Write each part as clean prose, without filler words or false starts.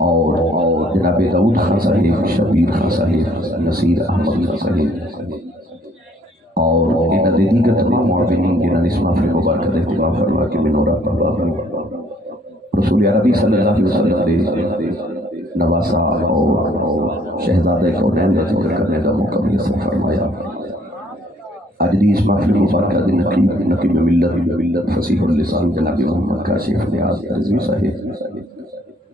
اور جناب داؤد خان صاحب، شبیر خان صاحب، نصیر احمد خان صاحب اور انہاں دے دیگر تمام معاونین جنہاں نے اس محفل مبارکہ دے اہتمام فرما کے منورہ پڑھا رسول عربی صلی اللہ علیہ وسلم دے نواسا اور شہزادہ کونین دا ذکر کرنے دا موقع میسر فرمایا۔ آج دی اس محفل مبارکہ دے نقیب ملت فصیح اللسان جناب محمد کاشف نیاز رضوی صاحب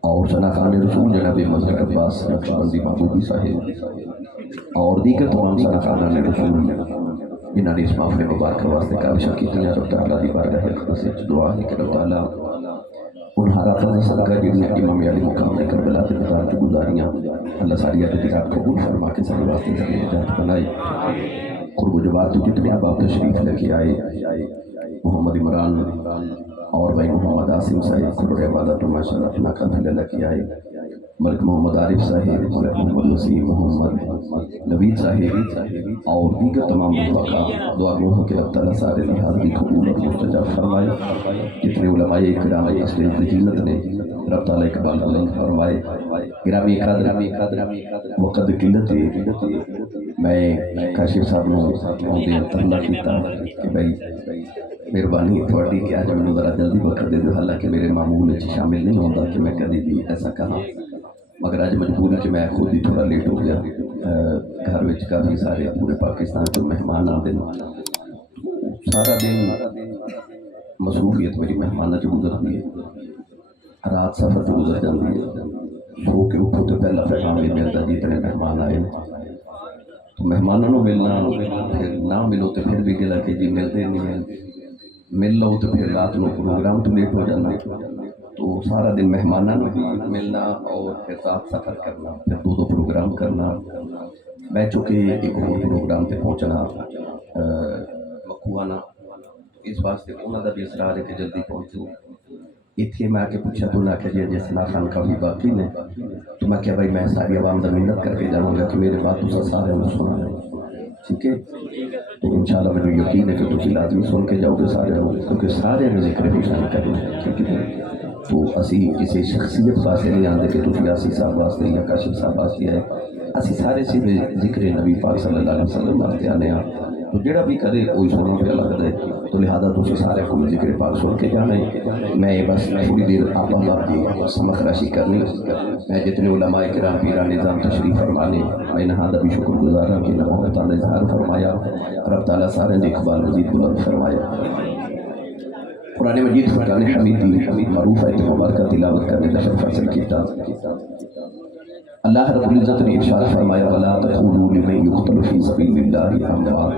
اور ثناخان رسول جناب مظہر عباس نقشبندی محبوبی صاحب اور دیگر تمام ثناخانان رسول جنہاں نے اس محفل مبارکہ واسطے کاوشاں کیتیاں، رب تعالیٰ دی بارگاہ اقدس وچ دعا ہے کہ رب تعالیٰ ان حالاتوں میں صدقہ جنہیں امام علی مقام نے کربلا کے مزار جو گزاریاں اللہ ساری اعتقاد قبول فرما کے سارے واسطے ذریعہ نجات بنائے۔ قرب و جوار تو جتنے احباب تشریف لے کے آئے، محمد عمران اور بھائی محمد عاصم صاحب قرب عبادت و ماشاءاللہ اپنا قافلہ لے کے آئے، ملک محمد عارف صاحب، ملک محمد وسیم، محمد نوید صاحب اور دیگر تمام مباقہ دعا گو ہو کہ رب تعالیٰ سارے کی حاضری قبول اور مستجاب فرمائے۔ جتنے علماء اکرام اصل ذہینت نے رب تعالیٰ اقبال بلند فرمائے۔ گرامی قدر وقت قلت میں کاشف صاحب نے ترلا کیتا کہ بھائی مہربانی تھوڑی کہ آج میں ذرا جلدی وقت دے دو، حالانکہ میرے معمول میں شامل نہیں ہوتا کہ میں کبھی بھی ایسا کہا، مگر آج مجبور ہے کہ میں خود ہی تھوڑا لیٹ ہو گیا۔ گھر میں کافی سارے پورے پاکستان کے مہمان آتے ہیں، سارا دن مصروفیت میری مہمانہ جو گزرتی ہے، رات سفر جو گزر جاتی ہے، سو کے اٹھو تو پہلا پیغام یہ ملتا جتنے مہمان آئے تو مہمانوں کو ملنا، پھر نہ ملو تو پھر بھی گلا کہ جی ملتے نہیں ہیں، مل لو تو پھر رات میں پروگرام تو لیٹ ہو جانا، تو سارا دن مہمانوں ہی ملنا اور پھر ساتھ سفر کرنا، پھر دو پروگرام کرنا۔ میں چونکہ ایک اور پروگرام پہ پہنچنا مکھوانا، اس واسطے انہوں کا بھی اصرار ہے کہ جلدی پہنچوں۔ اتنے میں آ کے پوچھا تو نہ کہ جی اجے ثنا خان کافی باقی نے، تو میں کہا بھائی میں ساری عوام کا منت کر کے جاؤں گا کہ میرے بات تو سارے نے سنا ہے، ٹھیک ہے؟ تو انشاءاللہ مجھے یقین ہے کہ تم لازمی سن کے جاؤ گے سارے لوگ، کیونکہ سارے نے ذکر پیشانی کرنا ہے، ٹھیک ہے؟ تو اسی کسی شخصیت واسطے نہیں آتے کہ تم یاسی صاحب واسطے یا کاشف صاحب واسطے آئے، اسی سارے سے ذکر نبی پاک صلی اللہ علیہ وسلم واسطے آنے ہیں، تو جڑا بھی کرے کوئی سننا پہ لگ ہے، تو لہذا تم سارے کو ذکر پاک سن کے جانا ہے۔ میں بس تھوڑی دیر آپ اللہ کی سمخ راشی کرنی، میں جتنے علماء کرام پیران نظام تشریف فرمانے، میں انہاں دا بھی شکر گزارا کہ اللہ تعالیٰ اظہار فرمایا، رب تعالیٰ سارے نے اقبال مزید بلند فرمایا۔ قرآن مجید فرقان حمید معروف ہے مبارکہ تلاوت کرنے کا شرف حاصل کیتا۔ اللہ رب العزت نے ارشاد فرمایا وَلَا تَقُولُوا لِمَن يُقْتَلُ فِي سَبِيلِ اللَّهِ أَمْوَاتٌ،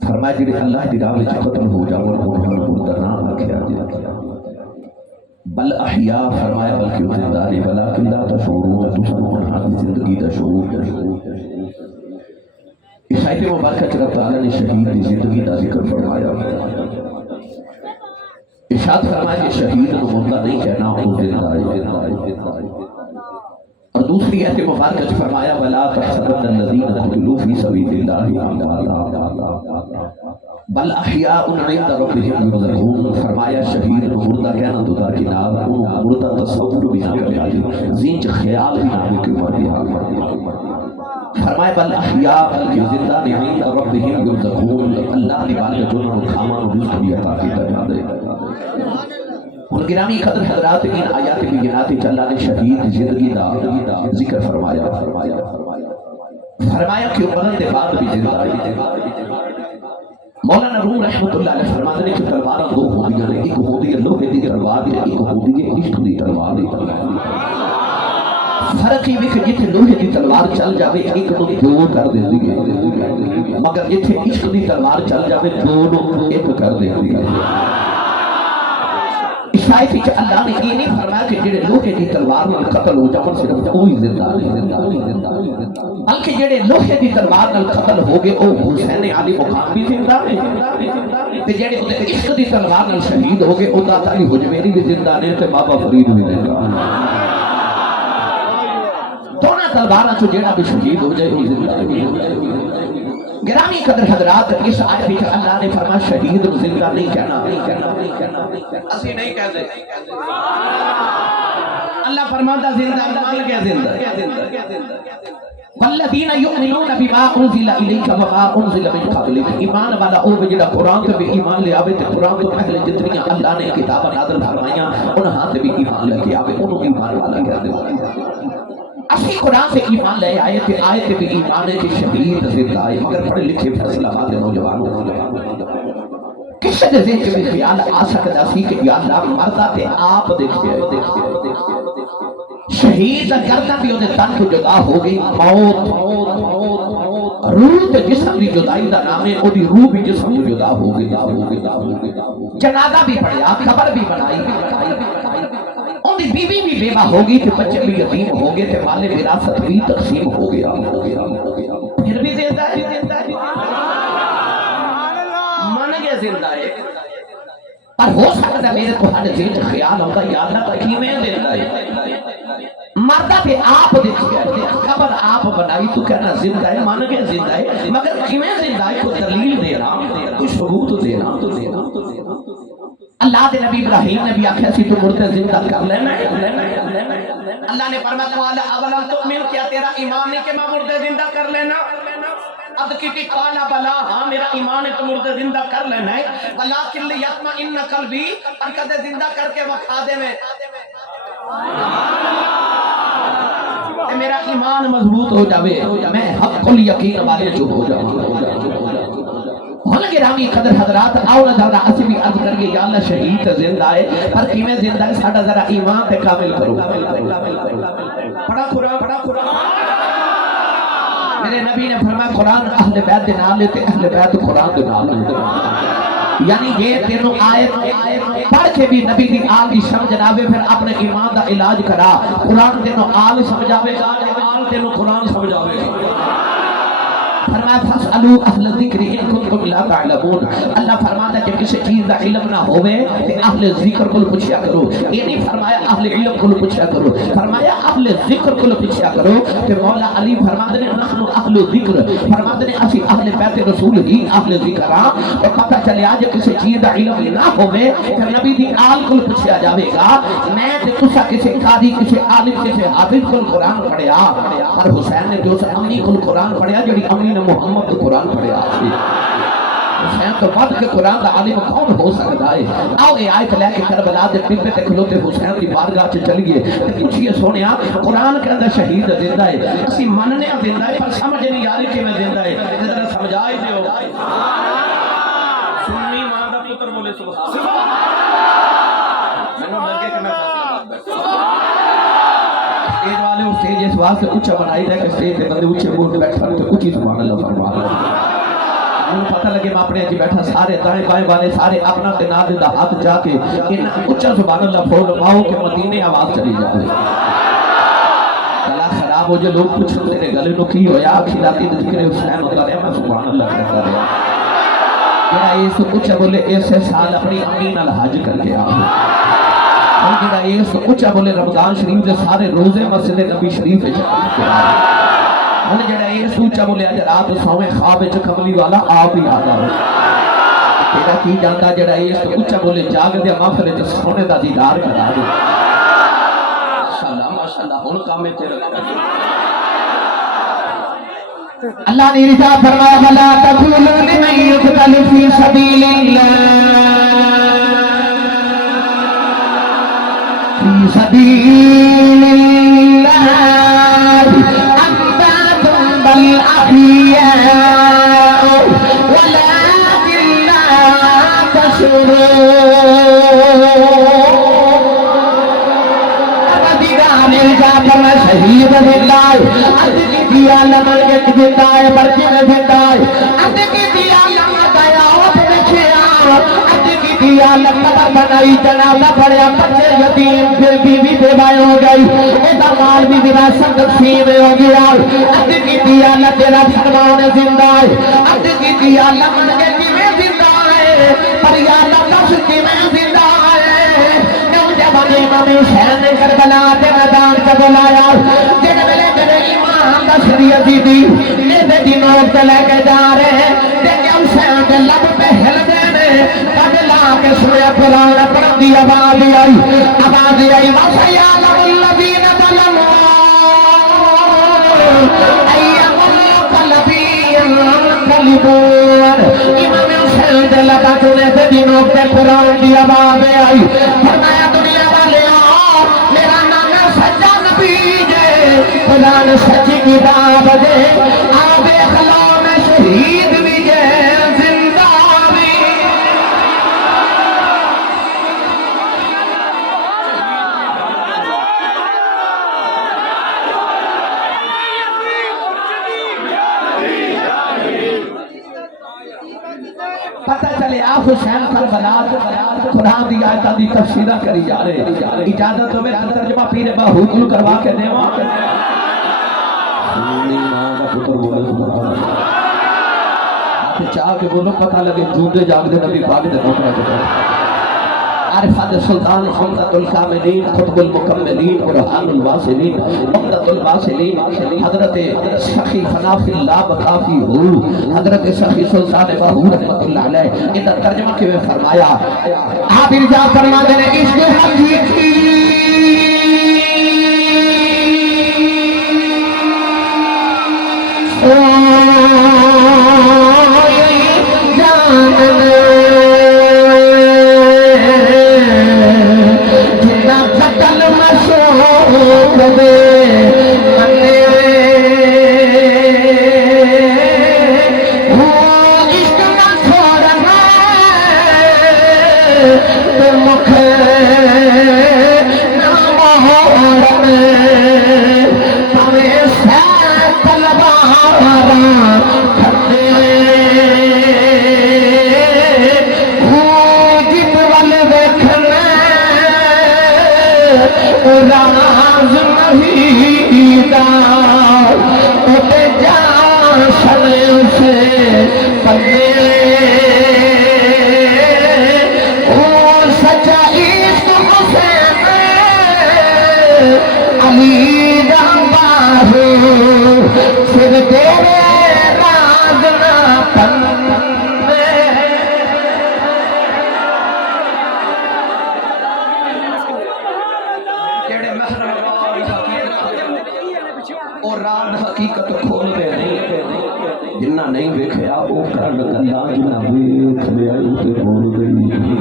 فرمایا جڑے اللہ دی راہ وچ قتل ہو جاون انہاں نوں مردہ نہ آکھیا جائے، بل احیاء، فرمایا بلکہ وہ زندہ نے، ولکن لا تشعرون، تساں انہاں دی زندگی دا شعور نہیں۔ اس آیت مبارکہ چ رب تعالیٰ نے شہید کی زندگی کا ذکر فرمایا، ارشاد فرمایا کہ شہید کو مردہ نہیں کہنا، وہ زندہ ہے۔ اور دوسری آیت مبارکہ چ فرمایا وَلَا تَحْسَبَنَّ الَّذِينَ قُتِلُوا فِي سَبِيلِ اللَّهِ أَمْوَاتًا بل احیاء عند ربهم يرزقون، فرمایا شہید کو مردہ کہنا تو درکنار، انہوں مردہ تصور بھی نہ کرے آجی، ذہن چ خیال بھی نہ ہو کہ مردی حال فرمائے بل احیاء بلکہ زندہ نے عند ربهم يرزقون، اللہ دی بارگاہ جو انہوں کھامان و رزق بھی عطا کیتا جا دے۔ اور گرامی قدر حضرات ان آیات بینات اللہ نے شہید زندگی دا ذکر فرمایا، فرمایا کہ مرن دے بعد بھی زندہ ہے۔ مولانا روم رحمت اللہ علیہ فرماتے ہیں کہ تلواراں دو ہوندیاں نے، ایک ہوندی ہے لوہے دی تلوار، ایک ہوندی ہے عشق دی تلوار۔ فرق یہ کہ جتھے لوہے دی تلوار چل جاوے ایک نو دو کر دیندی ہے، مگر جتھے عشق دی تلوار چل جاوے دو نو ایک کر دیندی ہے۔ شاید کہ اللہ نے یہ نہیں فرمایا کہ جڑے لوہے دی تلوار نال قتل ہو جاون صرف وہی زندہ نہیں، بلکہ جڑے لوہے دی تلوار نال قتل ہو گئے او حسین علی مقام بھی زندہ ہے، تے جڑے عشق دی تلوار نال شہید ہو گئے او داتا علی حجویری بھی زندہ نے تے بابا فرید بھی زندہ۔ دونوں تلواراں چ جڑا بھی شہید ہو جائے وہ زندہ ہے۔ گرامی قدر حضرات اس آیت میں اللہ نے فرمایا شہید زندہ نہیں کہنا، اسی نہیں کہتے، اللہ فرماتا زندہ مان کے زندہ والذین یؤمنون بما انزل الیک وما انزل من قبلک، ایمان والا او جڑا قرآن تے بھی ایمان لے آوے تے قرآن تو پہلے جتنیاں اللہ نے کتاباں نازل فرمائیاں انہاں تے بھی ایمان لے کے آوے، انہوں ایمان والا کہہ دے۔ اسی قرآن سے ایمان لے آئے تے بھی ایمان ہے کہ شہید زندہ ہے، مگر پڑھے لکھے فیصلہ بات نوجوانوں کس دے ذہن میں خیال آ سکتا سی کہ یا اللہ مردہ تے آپ دیکھتے شہید گردن بھی انہیں تن کو جدا ہو گئی، موت روح تے جسم بھی جدائی دا نام ہے، اوہدی روح بھی جسم کو جدا ہو گئی، جنازہ بھی پڑھیا، قبر بھی بنائی، اوہدی بیوی بھی بیوہ ہو گئی، تے بچے بھی یتیم ہو گئے، تے مال وراثت بھی تقسیم ہو گیا، پھر بھی زندہ ہے، من گیا زندہ ہے۔ پر ہو سکتا ہے میرے تو ہر ذہن خیال ہوگا یا اللہ تکیمیں زندہ ہے، مردہ پہ آپ دیکھئے قبر آپ بنائی تو کہنا زندہ ہے، مان گیا زندہ ہے، مگر کیویں زندہ ہے کوئی دلیل دینا، کوئی ثبوت دینا۔ اللہ دے نبی ابراہیم نے بھی آکھیا سی تو مردے زندہ کر لینا ہے، اللہ نے فرمایا قال اولم تؤمن، کیا تیرا ایمان نہیں کہ میں مردے زندہ کر لینا؟ اب کیونکہ قالا بلا، ہاں میرا ایمان ہے تو مردے زندہ کر لینا ہے، ولیکن لیطمئن قلبی، اور کدے زندہ کر کے وکھا دے میں میرا ایمان مضبوط ہو جاوے، میں حق الیقین والے جو ہو جاؤں۔ ہن گرامی قدر حضرات آؤ نہ ذرا اسی بھی عرض کر کے یا اللہ شہید زندہ ہے، پر کیویں زندہ ہے ساڈا ذرا ایمان تے کامل کرو۔ پڑھا قرآن میرے نبی نے فرمایا قرآن اہل بیت دے نال تے اہل بیت قرآن دے نال، یعنی یہ تینوں آیت پڑھ کے بھی نبی دی آل دی سمجھ ناوے، پھر اپنے ایمان دا علاج کرا، قرآن تینوں آل سمجھاوے گا، آل تینوں قرآن سمجھاوے گا۔ فرمایا فاسألو اہل ذکر ان کنتم لا تعلمون، اللہ فرماتا ہے کہ کسی چیز دا علم نہ ہوئے کہ اہل ذکر کو پوچھیا کرو، یہ نہیں فرمایا اہل علم کو پوچھیا کرو، فرمایا اہل ذکر کو پوچھیا کرو۔ کہ مولا علی فرماتے ہیں نحن اہل ذکر، فرماتے ہیں اسی اہل بیت رسول ہی اہل ذکر ہاں، اور پتہ چلے آج کسی چیز دا علم نہ ہوئے کہ نبی دی آل کو پوچھیا جاوے گا، میں تے تسا کسی قاضی کسی عالم کسی حافظ کو قرآن پڑھیا، اور حسین نے جو امی کو قرآن پڑھیا جڑی امی نے محمد کو قرآن پڑھیا، حسین تو بعد کے قرآن دا عالم کون ہو سکتا ہے؟ آؤ اے آیت لے کے کربلا دے پنپے تے کھلوتے حسین دی بارگاہ سے چلیے تے پوچھئے سونیا قرآن کے اندر شہید زندہ ہے، اسی مننے زندہ ہے پر سمجھ نہیں آ رہی کہ میں زندہ ہے، ذرا سمجھائے دیو۔ سنی ماں دا پتر بولے سبحان اللہ، میں نے لگے کہ میں اسٹیج والے اسٹیج اس واسطے اونچا بنائی ہے کہ اسٹیج پہ بندے اونچے بول بیٹھا تو کچھ ہی سبحان اللہ فرما رہا ہے، پتہ لگے میں اپنے جی بیٹھا سارے دائیں بائیں والے سارے اپنا تناد دا ہاتھ جا کے ان اونچا سبحان اللہ بول پاؤ کہ مدینے آواز چلی جائے، گلا خراب ہو جائے، لوگ پوچھیں تیرے گلے نو کی ہویا، کھلاتی ذکر حسین ہوتا رہا، میں سبحان اللہ کہتا رہا، میرا اس اونچا بولے ایسے سال اپنی امی نال حج کر کے آؤ، ہم جڑا اس اونچا بولے رمضان شریف دے سارے روزے مسجد نبی شریف وچ ہن جڑا اس اونچا بولے اج رات سویں خواب وچ کملی والا آپ ہی آدا ہو، تیرا کی جاندا جڑا اس اونچا بولے جاگ دے محفل وچ سونے دا دیدار کرا دے، ماشاءاللہ ہن کام تے رکھ اللہ نے ارشاد فرمایا ولا تقولوا لمن يقتل في سبيل الله في سبيل الله أموات بل أحياء ولكن لا تشعرون۔ کرنا شہید زندہ ہے، اد کی دیا لمن کے زندہ ہے، برچے میں زندہ ہے، اد کی دیا لمن گیا وقت بچھیا، اد کی دیا لمن بنائی جنازہ پڑھیا، بچے یتیم پھر بیوی بیوائے ہو گئی، ایسا مال بھی وراثت تقسیم ہو گیا، اد کی دیا لمن تیرا فرمان زندہ ہے، اد کی دیا لمن کے میں زندہ ہے، پر یا لمن کی میں زندہ ہے۔ امام حسین نے کربلا کے میدان سے بلایا، جن ویلے میرے امام دا شریعت دی میرے دی نوٹ لے کے جا رہے ہیں، دیکھے حسین کے لب پہ ہل گئے نے، کب لا کے سنیا قرآن پڑھن دی آواز آئی، وَسَيَعْلَمُ الَّذِينَ امام حسین دے لگا چنے سے دنوں پہ قرآن دی آواز آئی فرمایا دنیا والے میرا نام سچا نبی جے قرآن سچی کتاب دے آبے خلا میں شہید بھی جے زندہ بھی پتہ چلے آپ حسین کربلا قرآن دی آیتاں دی تفسیرہ کری جا رہے اجازت ہوئے ترجمہ پیر باہوت کروا کے دیواں چاہ کے بولو پتہ لگے جھوٹے جاگ دے نبی پاک دے موقع دے عارفات سلطان حمدت الکاملین خطب المکملین قرآن الواصلین عمدت الواصلین حضرت شخی فناف اللہ بقافی ہو حضرت شخی سلطان باہو رحمت اللہ علیہ ادھر ترجمہ کے میں فرمایا آپ ارجاء فرما دینے عشق حقیقی راز نہیں دار اتے جان سنے سے پلے او سچا عشق حسین علی دا باہو پھر تیرے راز نہ پلے اور رات حقیقت کھول دے جنہ نہیں ویکھیا او کرن گلاں جنہ ویکھ لیا تے بول گئی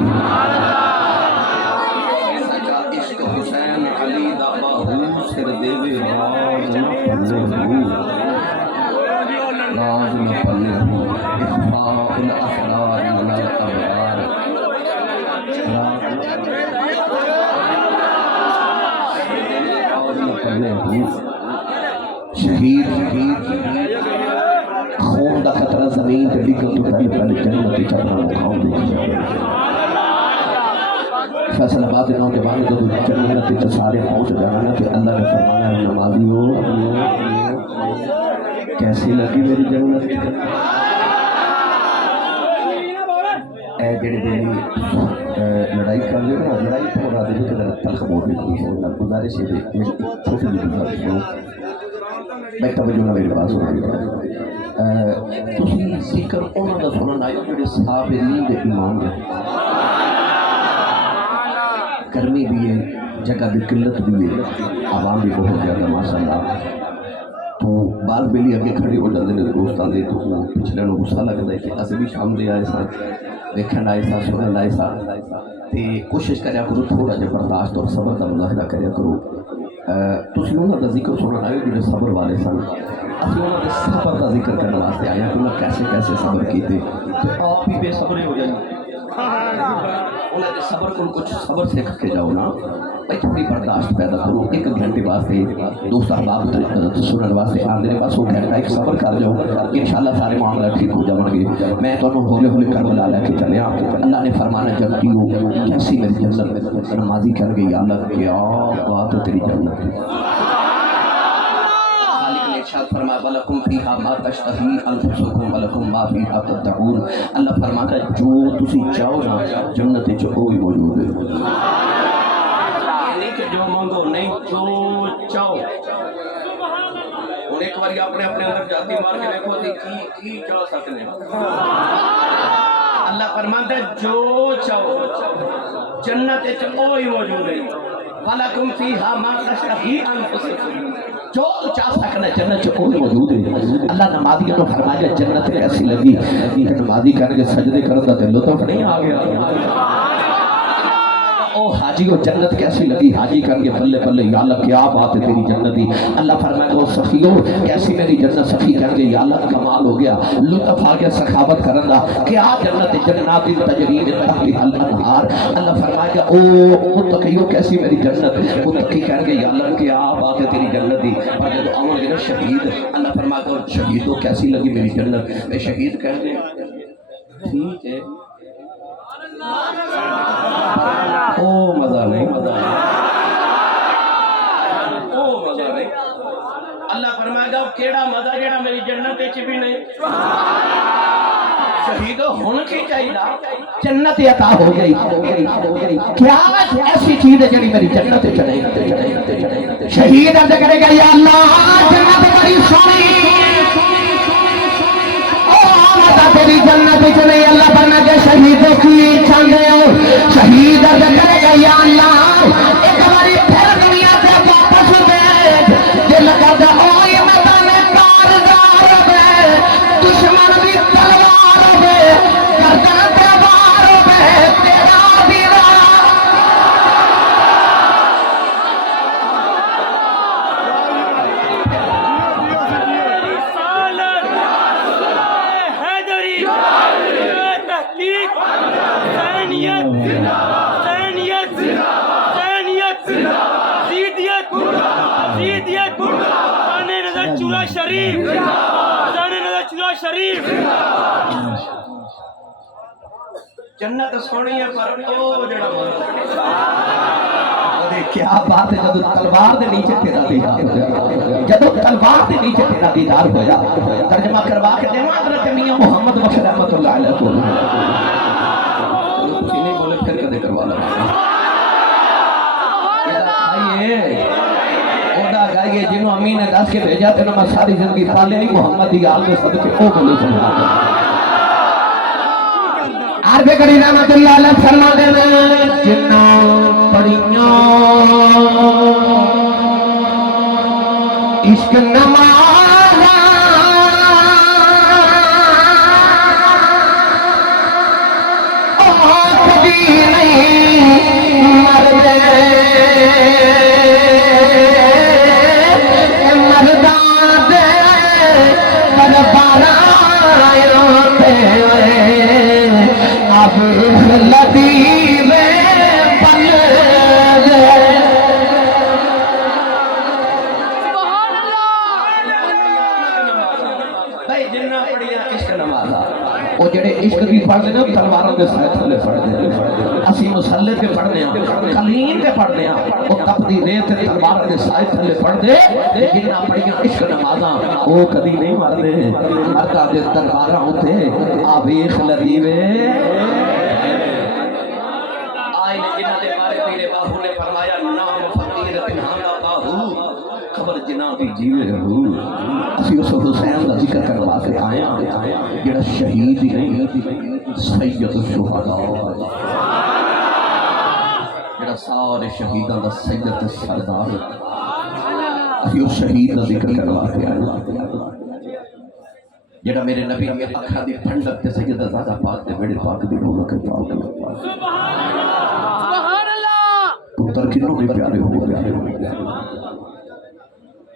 سچا عشق حسین علی دا باہو سر دیوے راز نہ پلے راز نہ پلے اخفاء الاسرار من الابرار شہید خون دا خطرہ زمین تے ڈگن تو پہلے پہلے جنت تے چڑھنا مقام دیکھ جائے فیصل آباد نوجوان کو جنت تے سارے پہنچ جانا کہ اللہ نے فرمایا نمازیو کیسی لگی میری جنت اے جڑے میری لڑائی کر لے نا لڑائی تو مراد ہے کہ تلخ موت نہیں گزارش ہے چھوٹی جی میں توجہ نہ میرے پاس تسی ذکر انہوں دا سنن آئے جو صابرین دے ایمان دے گرمی بھی ہے جگہ دی قلت بھی ہے عوام بھی بہت زیادہ ماشاءاللہ تو بعض بیلی اگے کھڑے ہو جاتے ہیں دوستان دے تو پچھلے نو غصہ لگتا ہے کہ اسے بھی شام دے آئے سا دیکھن آئے سا سنن آئے سا تے کوشش کریا کرو تھوڑا جا برداشت اور صبر دا مظاہرہ کریا کرو تسی انہوں دا ذکر سنن آئے جو صبر والے سن اسی انہوں دا صبر دا ذکر کرنے واسطے آیا کہ انہوں کیسے کیسے صبر کیتے تو آپ بھی بے صبر ہو جائیں انہوں نے صبر کو کچھ صبر سیکھ کے جاؤ نا بھائی تھوڑی برداشت پیدا کرو ایک گھنٹے واسطے دوست احباب سنن واسطے آندھے پاس وہ گھنٹہ ایک صبر کر جاؤ انشاءاللہ سارے معاملہ ٹھیک ہو جاؤں گے میں تو انہوں ہولے ہولے کربلا لے کے چلے اللہ نے فرمانا جنتی ہو کیسی میری جنت نمازی کر گئی اللہ کیا بات ہے تیری جنت ارشاد فرمایا وَلَكُمْ فِيهَا مَا تَشْتَهِي أَنفُسُكُمْ وَلَكُمْ مَا فِيهَا تَدَّعُونَ اللہ فرماتا ہے جو تسی چاہو نا جنت وچ وہی موجود ہے نہیں کہ جو مانگو نہیں جو چاہو اور ایک بار اپنے اندر جاتی مار کے دیکھو کی چاہ سکتے ہیں اللہ فرماتا ہے جو چاہو جنت وچ وہی موجود ہے وَلَكُمْ فِيهَا مَا تَشْتَهِي أَنفُسُكُمْ، جو تو چاہ سکنا جنت چ کوئی موجود ہے۔ اللہ نمازی نے فرمایا جنت نے ایسی لگی کہ نمازی کہنے کے سجدے کرنے کا دل لطف نہیں آ گیا۔ او حاجی کو جنت کیسی لگی؟ حاجی کر کے بلے بلے یا اللہ کیا بات ہے تیری جنت دی۔ اللہ فرمائے وہ سخیو کیسی میری جنت؟ سخی کر کے یا اللہ کمال ہو گیا، لطف آ گیا سخاوت کرن دا، کیا جنت جنات تجری من تحتها الانہار۔ اللہ فرمائے گا او متقیو کیسی میری جنت؟ متقی کہن گے یا اللہ کیا بات ہے تیری جنت دی۔ پر جب آؤں گے شہید، اللہ فرمائے گا شہیدو کیسی لگی میری جنت؟ میں شہید کہن گے ٹھیک ہے او مزہ نہیں، او مزہ نہیں۔ اللہ فرمائے گا کیڑا مزہ جیڑا میری جنت وچ بھی نہیں۔ شہیدو ہن کی چاہیے؟ جنت عطا ہو گئی۔ کیا ایسی چیز ہے جڑی میری جنت وچ نہیں؟ شہید عرض کرے گا یا اللہ جنت بڑی سونی، تیری جنت وچ نہیں۔ اللہ فرمائے گا شہید کی چاہندے ہو؟ شہید عرض کرے گا یا اللہ ایک باری پھر دنیا سے واپس بھیج، دل کردا اوئے میدان کارزار میں دشمن دی تلوار میں گردن تے وار میں تیرا دیوار۔ شریف شریف جنت سونی ہے پر او جڑا کیا بات ہے جب تلوار دے نیچے تیرا دیدار ہویا، جب تلوار دے نیچے تیرا دیدار ہویا۔ ترجمہ کروا کے دیواں حضرت میاں محمد بخش رحمت اللہ علیہ کو کسی نہیں بولے پھر کدے کروا لگا گائیے جنہوں امین نے دس کے بھیجا تھے میں ساری زندگی پالے نہیں محمد دی آل کے صدقے او بولے سمجھا عرب کری رحمت اللہ علیہ فرما دینا جنہوں پڑھیوں عشق نمازا او کبھی نہیں مردے عشق بھی پڑھنے ہیں تلواروں کے ساتھ تھلے پڑھنے ہیں، اسی مسلح کے پڑھنے ہیں، قلین کے پڑھنے ہیں، وہ تپتی ریت تلوار کے ساتھ تھلے پڑھنے جنہ پڑھیاں عشق نمازاں وہ کدی نہیں مردے مردہ دے درباراں ہوتے آبیخ لدیوے آئے جنہ دے بارے پیرے باہو نے فرمایا نام فقیر پنہانا باہو خبر جنہ بھی جیوے رہو۔ اسی اس حسین کا ذکر کروا کے آیا جڑا شہید ہی نہیں سید الشہداء جڑا سارے شہیداں دا سید سردار اسی اس شہید کا ذکر کروا کے آیا جڑا میرے نبی نے اکھا دی ٹھنڈک تے سیدہ زادہ پاک دے بڑے پاک دی رونق پاک سبحان اللہ پتر کنوں بھی پیارے ہو گئے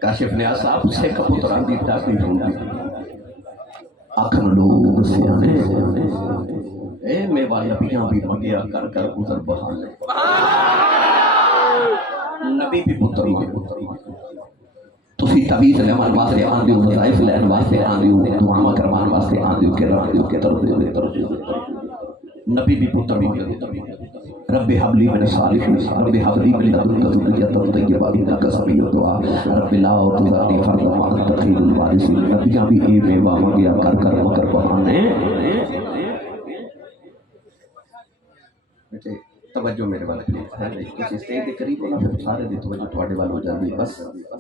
کاشف نے صاحب سے کبوتران دی ٹاکی ہوندی آکھن لوگ سیانے اے میوہ نبیاں بھی مگیا کر کر گزر بہانے نبی بھی پتر ہوئے تسی طبیعت لیمان واسطے آن دیو وظائف لین واسطے آن دیو دعاما کرمان واسطے آن دیو کہ رہا دیو کہ طرف دیو نبی بھی پتر ہوئے رب حبلی من صالح رب حبلی من لدنک ذریۃ طیبہ انک سمیع الدعاء رب لا تذرنی فردا وانت خیر الوارثین نبیاں بھی اے میوہ مانگیا کر کر مگر بہانے توجہ میرے والے پلیز ہے کسی اسٹیج کے قریب ہونا پھر سارے دی توجہ تھوڑے والے ہو جاندی بس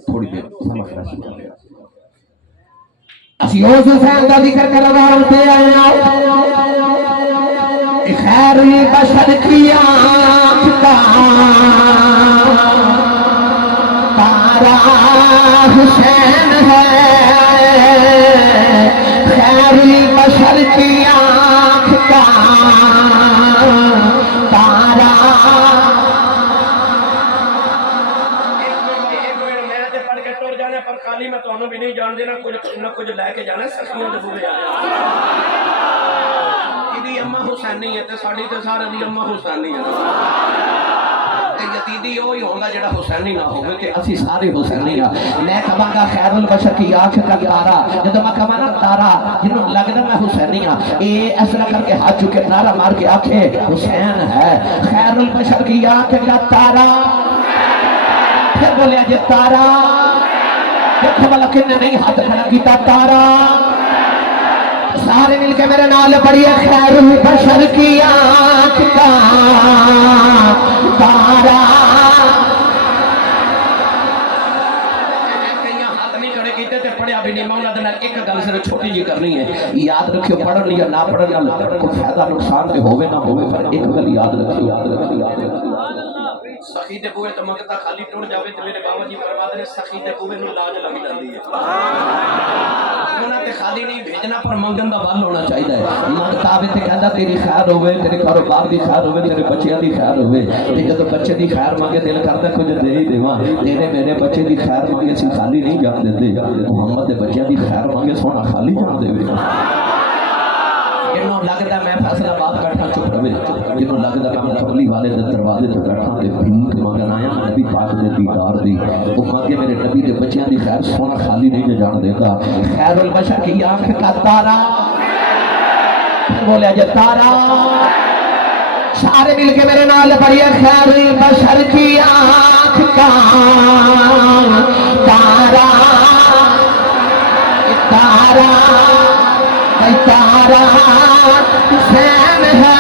تھوڑی دیر سمجھ راشی کر لیا اسی اوز حسین دا ذکر کر رہا ہوتے آئے خیر بشر کی آنکھ کا تارا حسین ہے، خیر البشر کی آنکھ کا تارا۔ پڑھ کے ٹر جانا پر خالی میں تمہیں بھی نہیں جان دینا، کچھ نہ کچھ لے کے جانا سخیوں کے بوے دی اما حسینی ہے تے ساڈی تے سارے دی اما حسینی ہے تے یزیدی وہی ہوندا جڑا حسینی نہ ہوے کہ اسی سارے حسینی ہاں۔ میں کہاں گا خیر البشر کی آنکھ کا تارا، جب میں کہاں نا تارا جنہوں لگتا میں حسینی ہاں، اے اس طرح کر کے ہاتھ چکے نعرہ مار کے آنکھیں حسین ہے خیر البشر کی آنکھ کا تارا۔ پھر بولے جی تارا، دیکھو بلا کن نے نہیں ہاتھ کھڑا کیتا تارا، سارے مل کے میرے نال پڑھیے خیر البشر کی آنکھ کا تارا۔ پڑھیا بھی نہیں، میں انہوں نے ایک گل صرف چھوٹی جی کرنی ہے، یاد رکھیو پڑھن یا نہ پڑھن کوئی فائدہ نقصان تے ہوے نہ ہوے، پر ایک گل یاد رکھیو، یاد رکھیو، یاد رکھیو۔ سخی دے بوئے تو منگتا خالی ٹوٹ جاوے تو میرے بابا جی فرماتے ہیں سخی دے بوئے نو لاج لگ جاندی ہے۔ انہاں تے خالی نہیں بھیجنا پر منگن دا بل ہونا چاہیے۔ منگتا آوے تے کہندا تیری خیر ہوئے، تیرے کاروبار دی خیر ہوئے، تیرے بچیاں دی خیر ہوئے، تے جدوں بچے دی خیر مانگے دل کردا کچھ دے ہی دیواں، تیرے میرے بچے دی خیر مانگے اسی خالی نہیں جان دیندے، محمد دے بچیاں دی خیر مانگے سونا خالی جان دے۔ جنہوں لگتا میں فیصلہ بات بیٹھا چپ رہے، جنہوں لگتا کہ میں کملی والے دے دروازے تے بیٹھا تے بھیک مانگن آیا نبی پاک دے دیدار دی، وہ مانگے میرے نبی دے بچیاں دی خیر سونا خالی نہیں جان دیتا۔ خیر البشر کی آنکھ کا تارا، بولے جی تارا، سارے مل کے میرے نال پڑھیے خیر البشر کی آنکھ کا تارا، تارا تارا حسین ہے،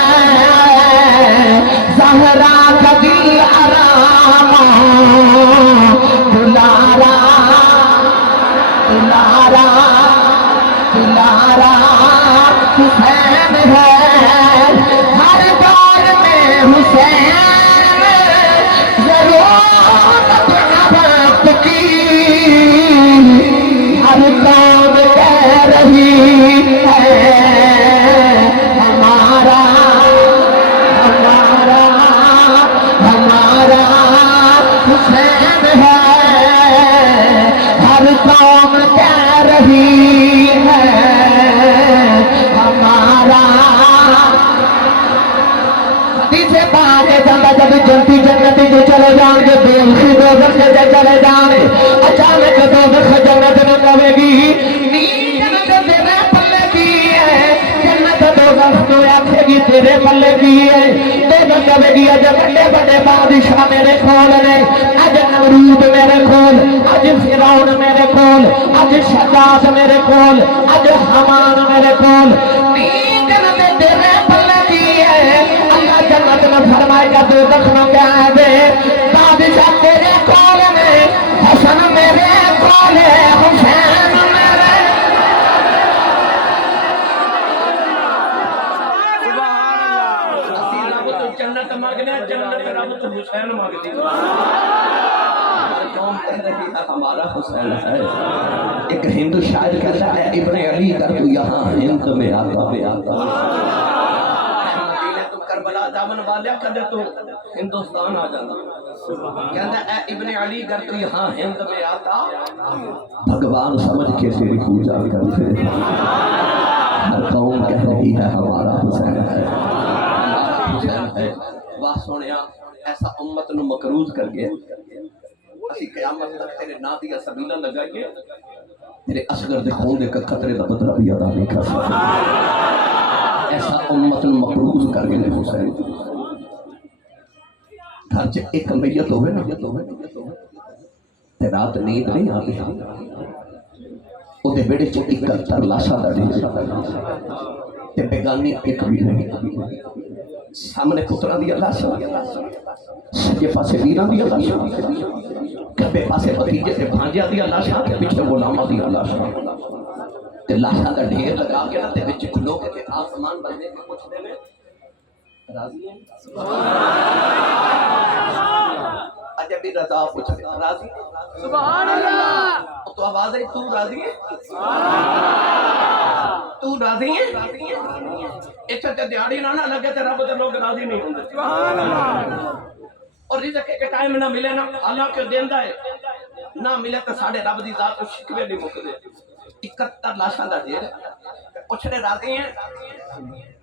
زہرا کا دل آرام دلارا، دلارا دلارا حسین ہے، ہر دور میں حسین ضرورت وقت کی ہر قوم کہہ رہی ہے، ہمارا ہمارا ہمارا حسین ہے، ہر قوم کہہ رہی ہے ہمارا۔ حدیث پاک جاندہ جب جنتی جنتی جو چلے جان گے، بے اسی دوزخ سے چلے جان گے، اچانک دوزخ جنت میں کہے گی نہیں جنت تیرے پلے کی ہے، جنت دوزخ تو آکھے گی تیرے پلے کی ہے، دوزخ کہے گی اج بڑے بڑے بادشاہ میرے کول نے، اج نمرود میرے کول، اج فرعون میرے کول، اج شداد میرے کول، اج حمان میرے کول، نہیں جنت تیرے پلے کی ہے۔ اللہ جنت میں فرمائے گا دوزخ میں کیا ہے دے، بادشاہ تیرے کول میں، حسن میرے کول ہے، حسین میرے۔ اسی رب تو جنت مانگنے، جنت رب تو حسین مانگتی۔ قوم کہہ رہی ہے ہمارا حسین ہے۔ ایک ہندو شاعر کہتا ہے ابن علی در تو یہاں ہند میں آتا میں آتا، کربلا دامن والیا کدے تو ہندوستان آ جانا، کہتا اے ابن علی گر تو یہاں ہند میں آتا، بھگوان سمجھ کے تیری پوجا کرتے، ہر قوم کہہ رہی ہے ہمارا حسین ہے، حسین ہے۔ واہ سونیا ایسا امت نو مقروض کر گئے، اسی قیامت تک تیرے نا دیا سبیلہ لگائیے، تیرے اصغر دے خون دے قطرے دا بدلہ بھی ادا نہیں کر سکتے، ایسا امت نو مقروض کر گئے حسین۔ گھر چ ایک میت ہوئے نا تے رات نیند نہیں آتی، وہ دے بیڑے چ 71 لاشاں دا ڈھیر تے بیگانی ایک بھی نہیں، سامنے پتراں دی لاشاں، سجے پاسے ویراں دی لاشاں، کبے پاسے بھتیجے تے بھانجیاں دی لاشاں تے پیچھے غلاماں دی لاشاں، تے لاشاں دا ڈھیر لگا کے تے وچ کھلو کے آسمان بندے کے پوچھدے نے راضی ہیں؟ اجے بھی رضا پوچھ راضی سبحان اللہ تو آواز ہے تو راضی ہے تو راضی ہے اتھے تے دیہڑی نہ لگے تے رب دے لوگ راضی نہیں ہوندے سبحان اللہ اور رزق کے ٹائم نہ ملے نا اللہ کے دیندا ہے نہ ملے تے ساڈے رب دی ذات تو شکوے نہیں مکدے 71 لاشاں دا ڈھیر پوچھنے راضی ہیں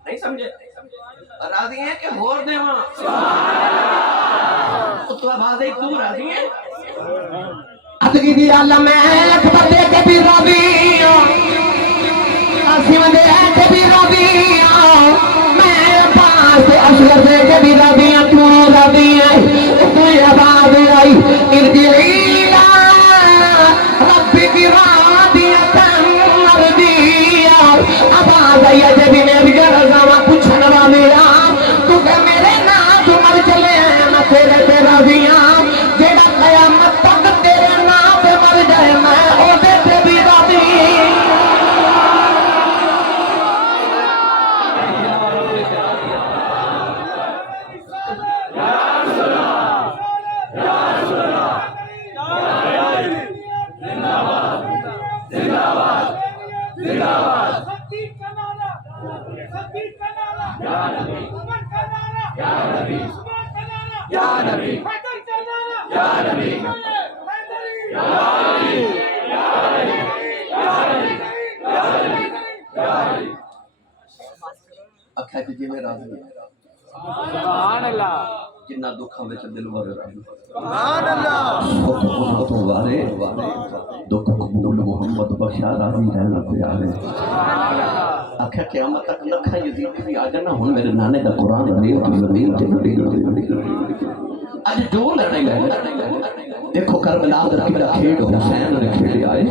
نہیں سمجھے راضی ہیں کہ ہور دے وہاں تو آواز ہے تو راضی ہیں ادگی دی عالم اکبر دے کے بھی راضی عاصم دے کے بھی راضی میں پاس اصغر دے کے بھی راضی تو راضی ہے تو آواز آئی ارجعی الی ربک راضیۃ مرضیہ آواز آئی جب میں بھی رضا پوچھنا وا میرا تو کہ میرے نام تو مر چلے میں تیرے تے راضی ہاں جیڑا قیامت تک تیرے نام پہ مر جائے میں او دے تے بھی راضی اکھا جی میں راضی سبحان اللہ جنہ دکھاں وچ دل وارے راضی سبحان اللہ تو وارے دکھ قبول محمد بخشا راضی رہنا پیارے سبحان اللہ اکھا قیامت تک لکھا یزید بھی آ جانا ہن میرے نانے دا قرآن لے تو زمین تے ڈگ اج جو لڑے گئے دیکھو کربلا دا قلعہ کھیڑ حسین نے کھیڑے آئے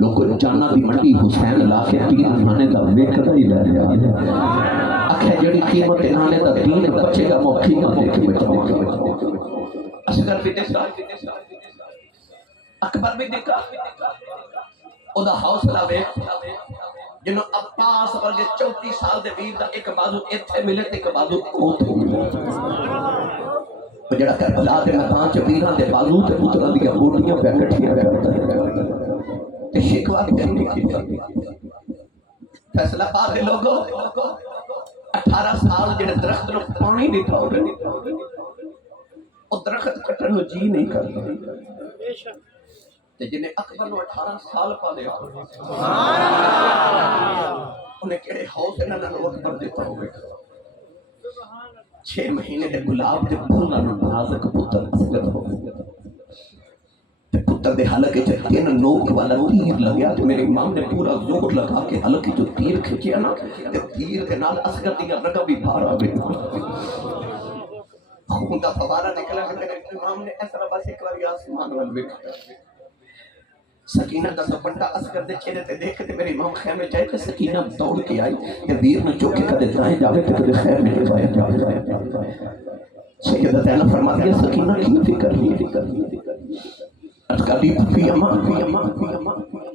لوگ جانا دی منڈی حسین لا کے تیر نانے دا ویکھدا ہی لے آئے اکھے جڑی قیمت نانے دا دین بچے گا موقع نہ دے کے بچاؤ اصغر بھی دیکھا اکبر بھی دیکھا او دا حوصلہ ویکھ جنوں عباس ورگے 34 سال دے ویر دا ایک بازو ایتھے ملے تے ایک بازو اوتھے ملے جڑا کربلا دے میدان چ ویراں دے بازو تے پتراں دی گوٹیاں پہ کٹھیاں تے شکوا نہیں کیتا فیصلہ پا دے لوگو 18 سال جڑے درخت نو پانی دیتا ہوے او درخت کٹن نو جی نہیں کردا تے جنے اکبر نو 18 سال پا لیا سبحان اللہ انہیں کیڑے حوصلے نال اکبر دیتا ہوے 6 مہینے دے گلاب دے پھلاں نو نازک پتر اصغر ہو گیا تے پتر دے حلقے چ 3 نوک والا تیر لگیا تے میرے امام نے پورا زور لگا کے حلقے جو تیر کھچیا نا تے تیر دے نال اصغر دی رگا بھی باہر آ گئی خون دا فوارہ نکلا کہ میرے امام نے ایسا بس ایک بار آسمان ول ویکھا سکینہ دا دوپٹہ اصغر دے چہرے تے دیکھ تے میرے امام خیمے جائے تے سکینہ دوڑ کے آئی تے ویر نو چوک کے کدے دائیں جاوے تے کدے خیر میں پایا جاوے سیدہ زینب فرماتی ہے سکینہ کی فکر نہیں اتکالی پھی اما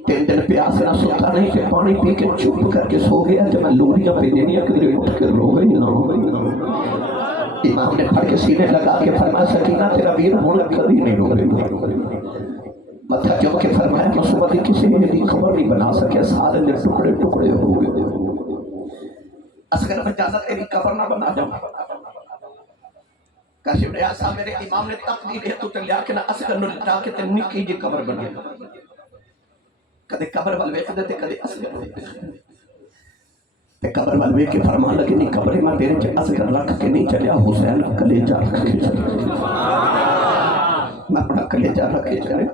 3 دن پیاس نہ سوتا نہیں کہ پانی پی کے چپ کر کے سو گیا جب میں لوریاں پہ دینیا کدے اٹھ کے رو گئی نہ ہو گئی امام نے پھڑ کے سینے لگا کے فرمایا سکینہ تیرا ویر ہونا کبھی نہیں رو رہی متھا جو کہ فرمایا کہ صبح کی کسی نے بھی خبر نہیں بنا سکے سارے نے ٹکڑے ٹکڑے ہو گئے اصغر اجازت تیری قبر نہ بنا جاؤں کاشف ریاض صاحب میرے امام نے تقدیر ہے تو لیا کے نہ اصغر نو لٹا کے تے نکی جی قبر بنی کدے قبر وال ویکھدے تے کدے اصغر وال ویکھدے تے قبر وال ویکھ کے فرمان لگے نہیں قبر میں تیرے چ اصغر رکھ کے نہیں چلیا حسین کلیجہ رکھ کے چلیا میں اپنا کلیجہ رکھ کے چلے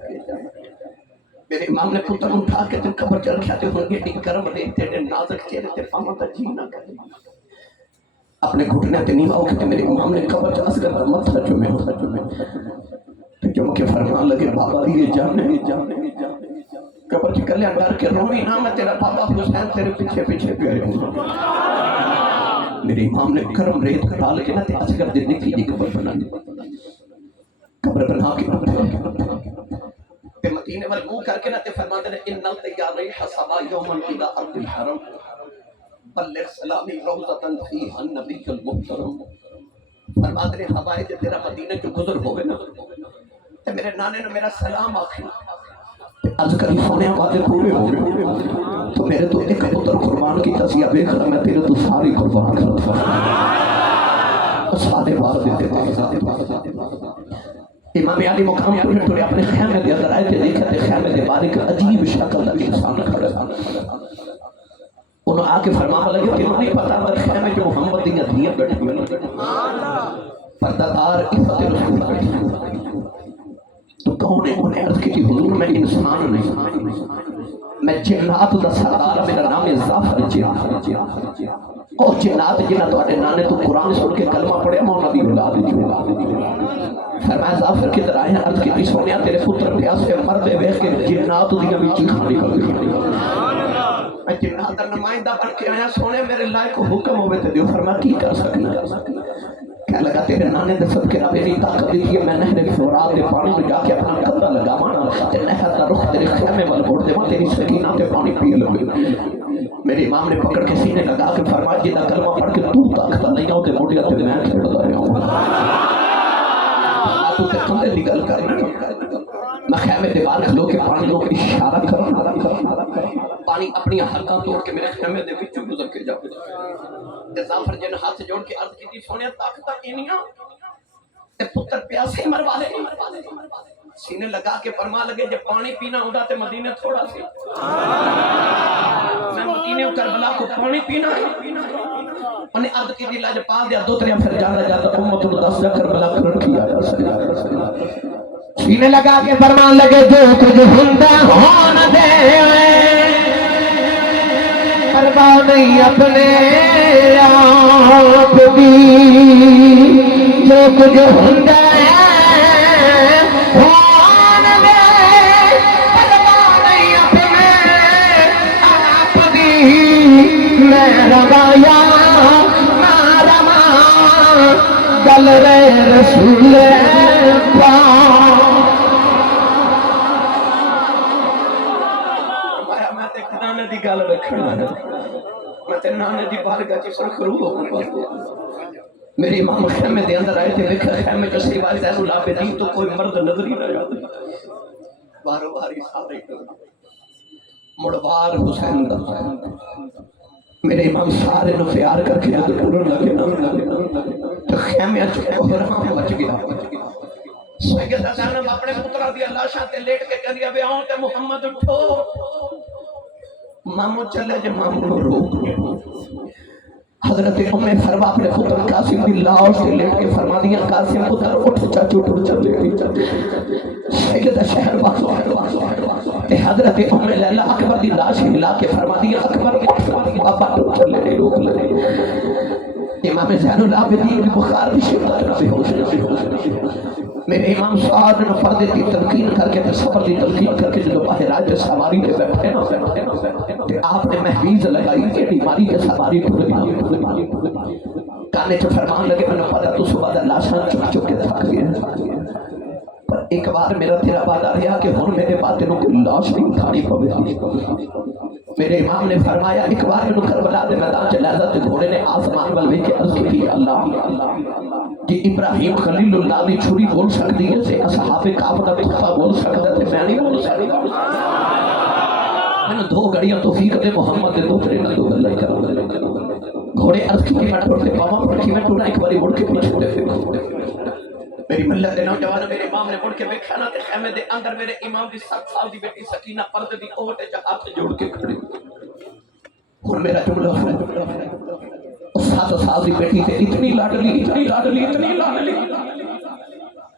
میرے امام نے پتر اٹھا کے تے قبر چ رکھیا تے ہن گڈی کرم دے تے نازک چہرے تے پاواں دا جی نہ کرے اپنے گھٹنے تے نیوا ہو کے میرے امام نے قبر چ اصغر دا متھا چومے تے چوم کے فرمان لگے بابا یہ جانے قبر چ کلیا ڈر کے روئی نہ میں تیرا بابا حسین تیرے پیچھے پیچھے پہ آیا ہوں میرے امام نے کرم ریت ڈال کے نہ تے اصغر دی نکی جی قبر بنا دی قبر بنا کے تے مدینے وال منہ کر کے نہ تے فرماتے ہیں ان الطیار حسبا یوما الى ارض الحرم بلغ سلامی روضۃ فیھا النبی المحترم فرماتے ہیں ہوائے جب تیرا مدینے جو گزر ہوئے نا تے میرے نانے نے میرا سلام آخیا عرض کری سونے وعدے پورے ہو گئے تو میرے تو ایک پتر قربان کی تصیہ بے کر میں تیرے تو ساری قربان کرتا سارے بار دیتے امام علی مقام پورے اپنے خیمے دے اندر آئے تھے دیکھا تھے خیمے دے بارے کا عجیب شکل لگی انسان کھڑے انہوں آ کے فرمانا لگے کہ انہوں نہیں پتا اندر خیمے جو محمد دیاں دھیاں بیٹھی ہوئی پردادار عفت رسول بیٹھی ہوئی تو کون ہے انہیں عرض کی حضور میں انسان نہیں میں جنات دا سردار میرا نام ظافر جنات اور جنات جنہ تو اٹھے نانے تو قرآن سن کے کلمہ پڑھے مونا بھی اولاد فرمایا ظافر کی طرح ہے عرض کی سونیا تیرے پتر پیاس پہ مردے بیخ کے جنات دیا بیچی کھانی کر دی میں جنات دا نمائندہ بن کے آیا سونے میرے لائق حکم ہوئے تھے دیو فرمایا کی کر سکنا کہہ لگا تیرے نانے دے صدقے رب میری طاقت دیجیے میں نہر فرات دے پانی میں جا کے اپنا قدر لگا مانا تے نہر دا رخ تیرے خیمے وال موڑ دے تیری سکینہ تے پانی پی لگے میرے امام نے پکڑ کے سینے لگا کے فرمایا جی دا کلمہ پڑھ کے تو طاقت نہیں آؤ تے موڑیا تے میں کھیڑ دا رہا ہوں تو تے کندے دی گل کرنا میں خیمے دیوار کھلو کے پانی کو اشارہ کرنا پانی اپنی حلقہ توڑ کے میرے خیمے دے وچوں گزر کے جاؤ ظافر جن ہاتھ جوڑ کے عرض کی سونے طاقت اینیاں تے پتر پیاسے مروا لے سینے لگا کے فرما لگے جب پانی پینا ہوتا تے مدینے تھوڑا سی میں مدینے کربلا کو پانی پینا ہے انہیں عرض کی دل پا دیا دو تریاں پھر جانا جاتا امت الدس جا کربلا کرن کیا سینے لگا کے فرمان لگے جو کچھ ہندہ ہون دے پرواہ نہیں اپنے آپ بھی جو کچھ ہندہ ہون دے پرواہ نہیں اپنے آپ بھی میں روایا نہ روا گل رے رسول پاک نانے دی گل رکھنا ہے میں تے نانے دی بارگاہ چ سرخرو ہو میری امام خیمے دے اندر آئے تھے دیکھا خیمے کا سوائے زین العابدین تو کوئی مرد نظر ہی نہ آتا بار باری سارے مڑوار حسین دا میرے امام سارے نو پیار کر کے جب ٹرن لگے تو خیمے کوہرام مچ گیا سید حسین اپنے پترا دی اللہ شاہ تے لیٹ کے کہہ دیا بے آؤں تے محمد اٹھو مامو چلے جو مامو رو حضرت ام فرما اپنے پتر قاسم دی لاش سے لیٹ کے فرما دیا قاسم پتر اٹھ چاچو ٹر چلے سید شہر واقع حضرت ام لیلہ اکبر دی لاش ہلا کے فرما دیا اکبر بابا ٹر چلے روک لے امام زین العابدین کی بخار بھی شدت بے ہوش میرے امام سعد نے پردے کی تلقین کر کے صبر کی تلقین کر کے جو باہر آج سواری پہ بیٹھے نا کہ آپ نے محفیظ لگائی کہ بیماری کے سواری کانے چو فرمان لگے میں نے پتا تو صبح دا لاشاں چک چک کے تھک گئے پر ایک بار میرا تیرا بات آ رہا کہ ہن میرے باطنوں کو لاش نہیں اٹھانی پوے میرے امام نے فرمایا ایک بار میں کربلا دے میدان چ لہذا گھوڑے نے آسمان ول ویکھ کے عرض کی اللہ کہ ابراہیم خلیل اللہ دی چھری بول سکتی ہے سے اصحاب کعبہ دا تحفہ بول سکتا ہے میں نہیں بول سکتا میں نے دو گھڑیاں توفیق دے محمد دے دوسرے نہ دو اللہ کرا گھوڑے عرض کی میں ٹوٹے پاواں پر کی میں ٹوٹا ایک باری مڑ کے پیچھے دے پھر میری ملت دے نوجوان میرے امام نے مڑ کے دیکھا نا تے خیمے دے اندر میرے امام دی 7 سال دی بیٹی سکینہ پردے دی اوٹ وچ ہاتھ جوڑ کے کھڑی اور میرا جملہ ہے 7 سال دی بیٹی تے اتنی لاڈلی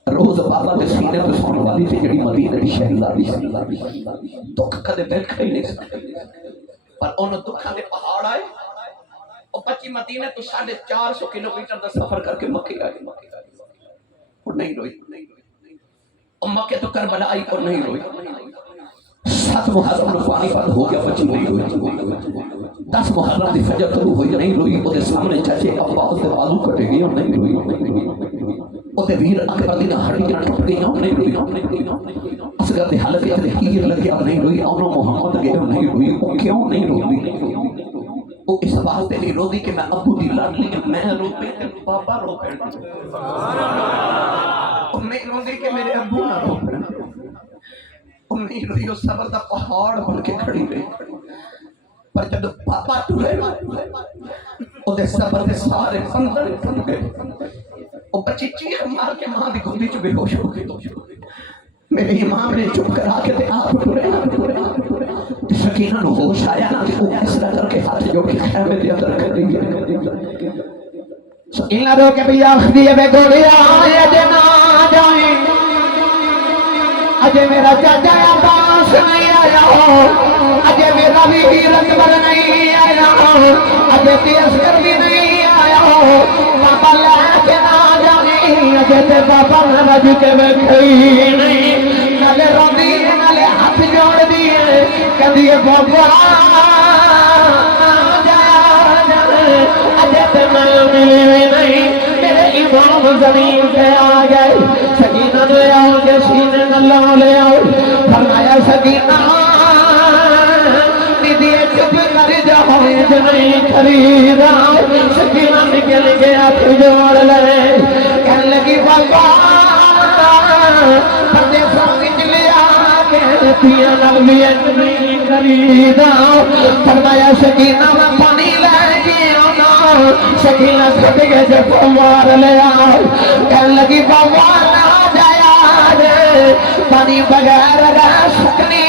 روز بابا دے سینے تے سون والی تے جڑی مدینے دی شہزادی دکھ کدے بیٹھ ہی نہیں سکتی پر ان دکھاں دے پہاڑ آئے اور بچی مدینے تو 450 کلومیٹر دا سفر کر کے مکے آئے اور نہیں روئی اور مکے تو کربلا آئی اور نہیں روئی 7 محرم نو پانی بند ہو گیا بچی نہیں روئی 10 محرم دی فجر طلوع ہوئی نہیں روئی وہ دے سامنے چاچے عباس دے بازو کٹے گئے اور نہیں روئی وہ دے ویر اکبر دی ہڈیاں ٹوٹ گئی اور نہیں روئی اصغر دے حلقے تے ہیر لگے اور نہیں روئی اور محمد گئے اور نہیں روئی وہ کیوں نہیں روئی وہ اس بات تے نہیں رو دی کہ میں ابو دی لاڈلی میں رو پے تے بابا رو پے امید ہوندی کہ میرے ابو نہ رو امید ہوئی صبر دا پہاڑ بن کے کھڑی رہی پر جب پاپا ٹرے او دے صبر دے سارے بندر ٹوٹ گئے او بچی چیخ مار کے ماں دی گودی چ بے ہوش ہو گئی میرے امام نے چپ کرا کے تے آپ ٹرے سکینہ نو ہوش آیا نا وہ اس طرح کر کے ہاتھ جوڑ کے خیمے دے اندر کر رہی ہے سکینہ رو کے بھی آخری بے گوڑیا اجے نہ جائیں اجے میرا چاچا عباس نہیں آیا اجے میرا بھی رتبر نہیں آیا اجے تیسکر بھی نہیں آیا پاپا لے کے نہ جائیں اجے تے پاپا رج کے بیٹھی نہیں نالے روندی نالے ہاتھ جوڑ دیے کہندی بابا اجے تے میں ملی نہیں میرے امام زمین پہ آ گئے سکینہ لے آؤ کے سینے اللہ لے آؤ فرمایا سکینہ دیدیے چپ کر جاؤ جو نہیں خریدا سکینہ نکل کے ہاتھ جوڑ لے کہنے لگی بابا پردے سمجھ لیا کہ پیا نبی نہیں خریدا فرمایا سکینہ میں پانی لے کے آنا سکینہ سٹ کے جب مار لیا کہنے لگی بابا نہ جایا پانی بغیر رہ سکنی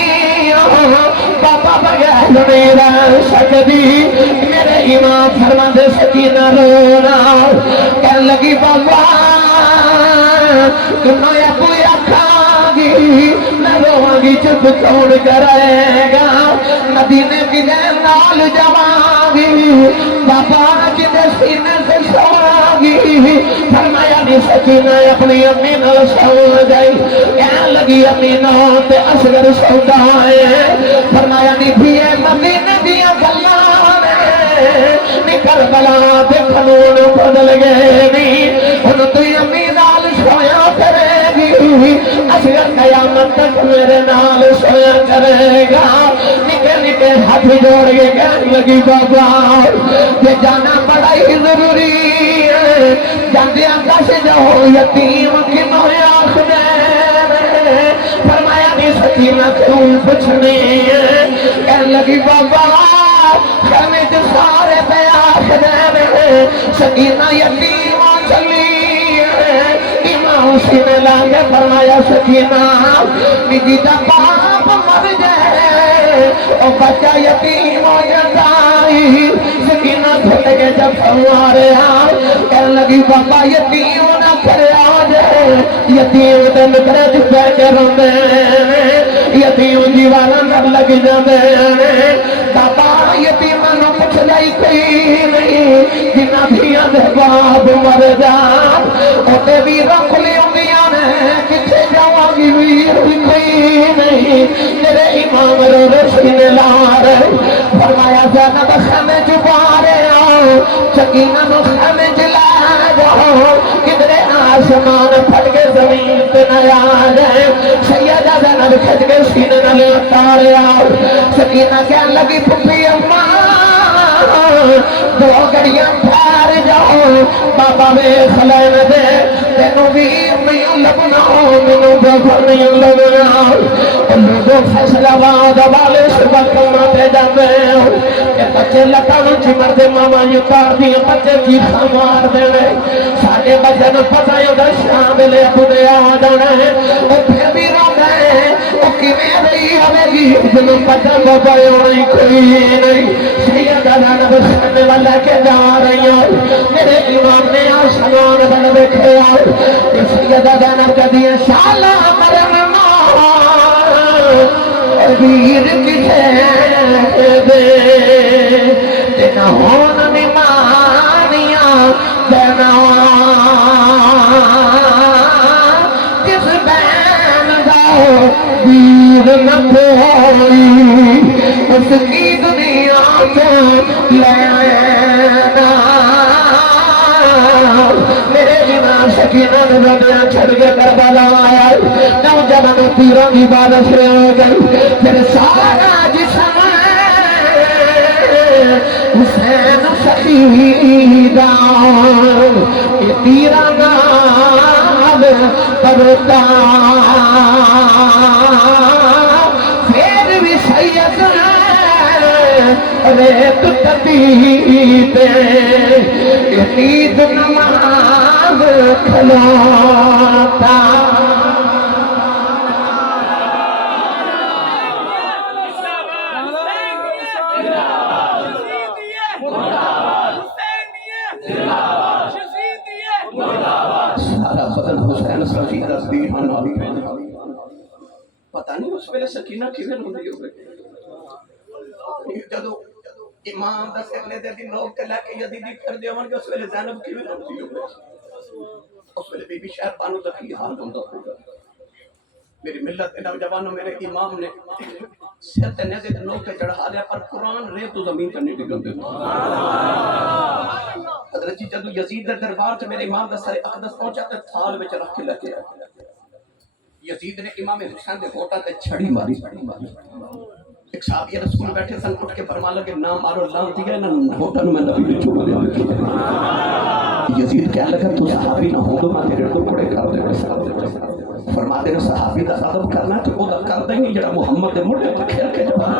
بابا بغیر نہیں رہ سکتی میرے امام فرما دے سکینہ رونا کہنے لگی بابا تمہیں یا کوئی آکھاں گی میں رواں گی چپ کون کرے گا مدینے کی نال جواں گی بابا جدے سینے سے سواں گی فرمایا نہیں سکینہ اپنی امی نال سو گئی کہنے لگی امی نال تے اصغر سودا ہے فرمایا نہیں بھی مدینے دیا گلاں نے کربلا دے قانون بدل گئے نہیں ہن تو امی نال سویا کرے گی اصغر قیامت تک میرے نال سویا کرے گا نکے نکے ہاتھ جوڑ کے کہنے لگی بابا یہ جانا بڑا ہی ضروری ہے جاندیاں کش جاؤ یتیم کنوں آخر فرمایا نہیں سکینہ کیوں پوچھنی ہے کہنے لگی بابا خیمے جو سارے پہ آخر سکینہ یتیم چلی امام اسی نے لاگے فرمایا سکینہ میری دا باپ مر جائے اور بچہ یتیم ہو جائی سکینہ گھٹ کے جب سوارے آؤ کہنے لگی بابا یتیم نہ کرے آجے یتیم دن کرے جبے کے روندے یتیم دیوانا نر لگ جاندے بابا یتیمہ نو پچھ جائی کوئی نہیں جنہ دھیاں دے باب مر جان اوٹے بھی رکھ لی اندیاں نے کچھے جاواں گی ویر کوئی نہیں میرے امام رو رسین لار فرمایا جانا بخیمے چپارے آؤ سکینہ نو خیمے چلا جاؤ کدرے آسمان پھٹ کے زمین پہ نہ آ جائے سیدہ زینب کھج کے سینے نہ لے اتارے آؤ سکینہ کہنے لگی پھپی اماں دو گڑیاں پھار جاؤ بابا میں خلین دے تینوں بھی امیوں لبنا منوں بغر نہیں لبنا لوگوں فیصلہ باد والے صبح کماتے جاندے کہ بچے لٹانوں چمر دے ماما یتار دیئے بچے کی خمار دے لے ساڑے بچے نو پتہ یوں دا شام لے اپنے آدھانا ہے اور پھر بھی رو گئے وہ کی میں رہی ہمیں گی جنوں پتہ بابا یوں نہیں کوئی نہیں سیدہ نانب سکنے والا کے جا رہی ہوں میرے امام نے آسمان بن دیکھے آؤ کہ سیدہ نانب کا دیئے شالا مرمنا ویر کسے دے دینا ہون نمانیاں دینا کس بین داؤ ویر نہ کوئی اس کی دنیا کو لینا میرے امام سکینہ نے دنیا چھڑ کے کربلا آیا نوجوان تیروں کی بارش ہو گئی پھر سارا جسم حسین شہیدہ یہ تیرہ سال کرتا پھر بھی سید ریت تبیتے عید نماز کھلوتا سارا بدن حسین صفی دا دیوان آئی پتہ نہیں اس ویلے سکینہ کیویں ہوندی ہوے جدو امام دا سکلے دے دی لوگ تے لے کے یزیدی کر دے ہون کہ اس ویلے زینب کیویں ہوندی ہوے اس ویلے بی بی شہر بانو دا کی حال ہوندا ہوگا میری ملت کے نوجوانوں میرے امام نے سر تے نیزے تے نوک تے چڑھا دیا پر قرآن رے تو زمین تے نہیں ڈگن دیتا حضرت جی جدو یزید دے دربار تے میرے امام دا سر اقدس پہنچا تے تھال وچ رکھ کے لے کے آیا یزید نے امام حسین دے ہوٹاں تے چھڑی ماری ایک صحابی رسول بیٹھے سن اٹھ کے فرما لگے نہ مارو لعنتی ہے نہ ہوٹاں میں نبی نے چوم دیا یزید کہنے لگا تو صحابی نہ ہو تو میں تیرے ٹکڑے کر دے فرماتے ہیں صحابی دا ادب کرنا تو وہ کر دیں گے جڑا محمد دے موڑے تے کھیل کے جواب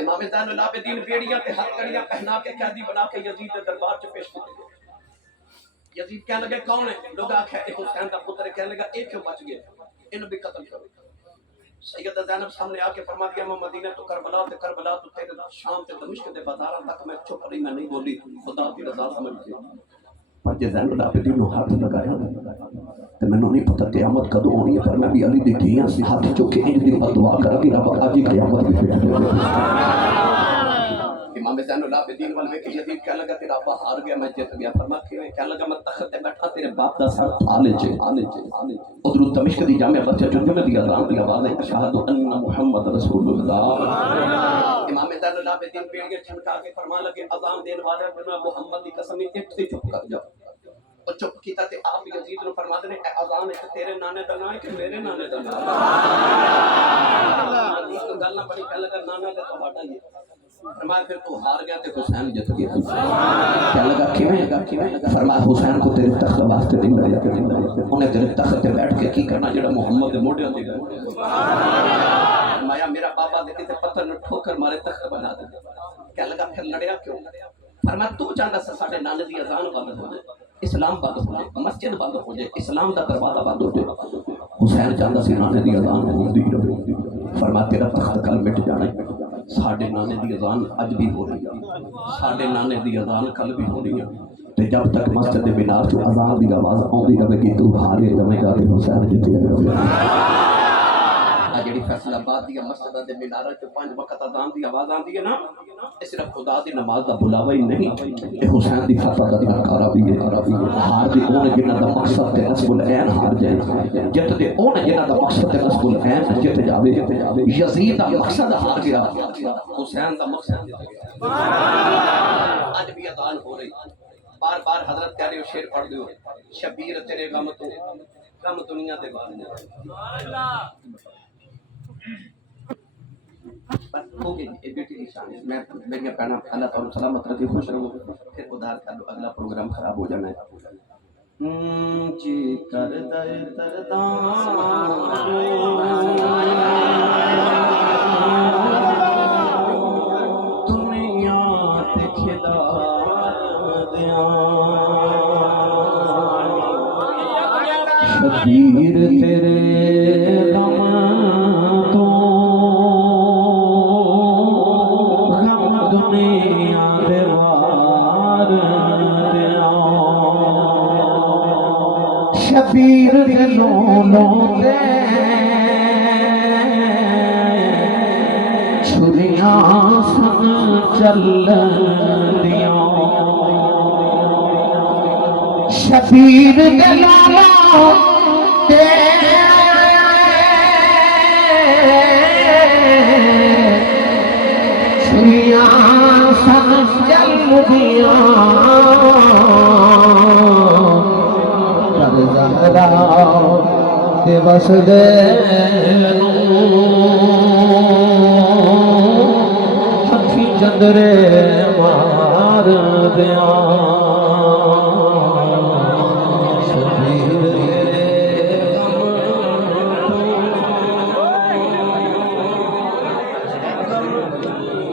امام زین العابدین بیڑیاں تے ہتھ کڑیاں پہنا کے قیدی بنا کے یزید دے دربار چ پیش کیتے یزید کہنے لگے کون ہے لوگ آکھیا اے حسین دا پتر کہنے لگا ایک کیوں بچ گیا انہوں بھی قتل کرو سیدہ زینب سامنے آ کے فرما دیا میں مدینہ تو کربلا تو تیرے شام تے دمشق دے بازاراں تک میں چپ رہی میں نہیں بولی خدا کی رضا سمجھ کے پر جے زین العابدین نو ہاتھ لگایا تو میں نہیں پتہ قیامت کدوں ہونی ہے پر میں بھی علی دی دھیاں سی ہاتھ چوک کے انج دی دعا کر کے رب اج قیامت بھی فٹ دے امام زین العابدین والے کہ یزید کہنے لگا تیرا ابا ہار گیا میں جیت گیا فرما کیویں کہنے لگا میں تخت تے بیٹھا تیرے باپ دا سر تھالے چ ادھر دمشق دی جامع مسجد جمعہ دی اذان دی آواز ہے اشہد ان محمد رسول اللہ امام زین العابدین بیڑیاں چھنکا کے فرما لگے اذان دین والے محمد دی قسم ایک سے چپ کر جاؤ اور چپ کیتا تے آپ یزید نے فرما دے اے اذان ہے تیرے نانے دا نام ہے کہ میرے نانے دا نام ہے اس گل نہ بڑی کہنے لگا نانا تے تہاڈا ہی ہے فرمایا پھر تو ہار گیا تے حسین جت گیا کہنے لگا کیویں فرمایا حسین کو تیرے تخت واسطے نہیں لیا انہیں تیرے تخت تے بیٹھ کے کی کرنا جڑا محمد دے موڑے تے گئے فرمایا میرا بابا دے کتے پتھر نو ٹھوکر مارے تخت بنا دے کہنے لگا پھر لڑیا کیوں فرمایا تو چاہندا سی ساڈے نانے دی اذان بند ہو جائے اسلام بند ہو جائے مسجد بند ہو جائے اسلام دا دروازہ بند ہو جائے حسین چاہندا سی نانے دی اذان ہوندی رہے فرمایا تیرا تخت کل مٹ جانا ہے ساڈے نانے دی اذان اج بھی ہو رہی ہے ساڈے نانے دی اذان کل بھی ہو رہی ہے تے جب تک مسجد مینار چ اذان دی آواز آندی رہے گی تو ہارے جمے گا تے حسین جتے رہے جڑی فیصل آباد دی مسجد دے مینار چ 5 وقت اذان دی آواز آندی ہے نا یہ صرف خدا دی نماز دا بلاوا ہی نہیں یہ حسین دی فتح دا نکارا بھی ہے ہار دی اون جنہاں دا مقصد تے نصب العین ہار جائے جت دے اون جنہاں دا مقصد تے نصب العین جت جاوے یزید دا مقصد ہار گیا حسین دا مقصد اج بھی اذان ہو رہی بار بار حضرت کہہ رہے ہو شعر پڑھ دیو شبیر تیرے غم تو غم دنیا دے بارے سبحان اللہ بس ہو گئی یہ بیٹی کی شان ہے میں میری کہنا اللہ تعالی سلامت رکھے خوش رہو پھر ادھار کر لو اگلا پروگرام خراب ہو جانا ہے جی کر درداں دنیا تے کھلا دیاں شبیر تیرے غم شبیر دلوں تے چھریاں سن چل دیاں شبیر دلوں تے چھریاں سن چل دیاں تے بس دے ہتھی چندرے مار دیاں شبیر ہے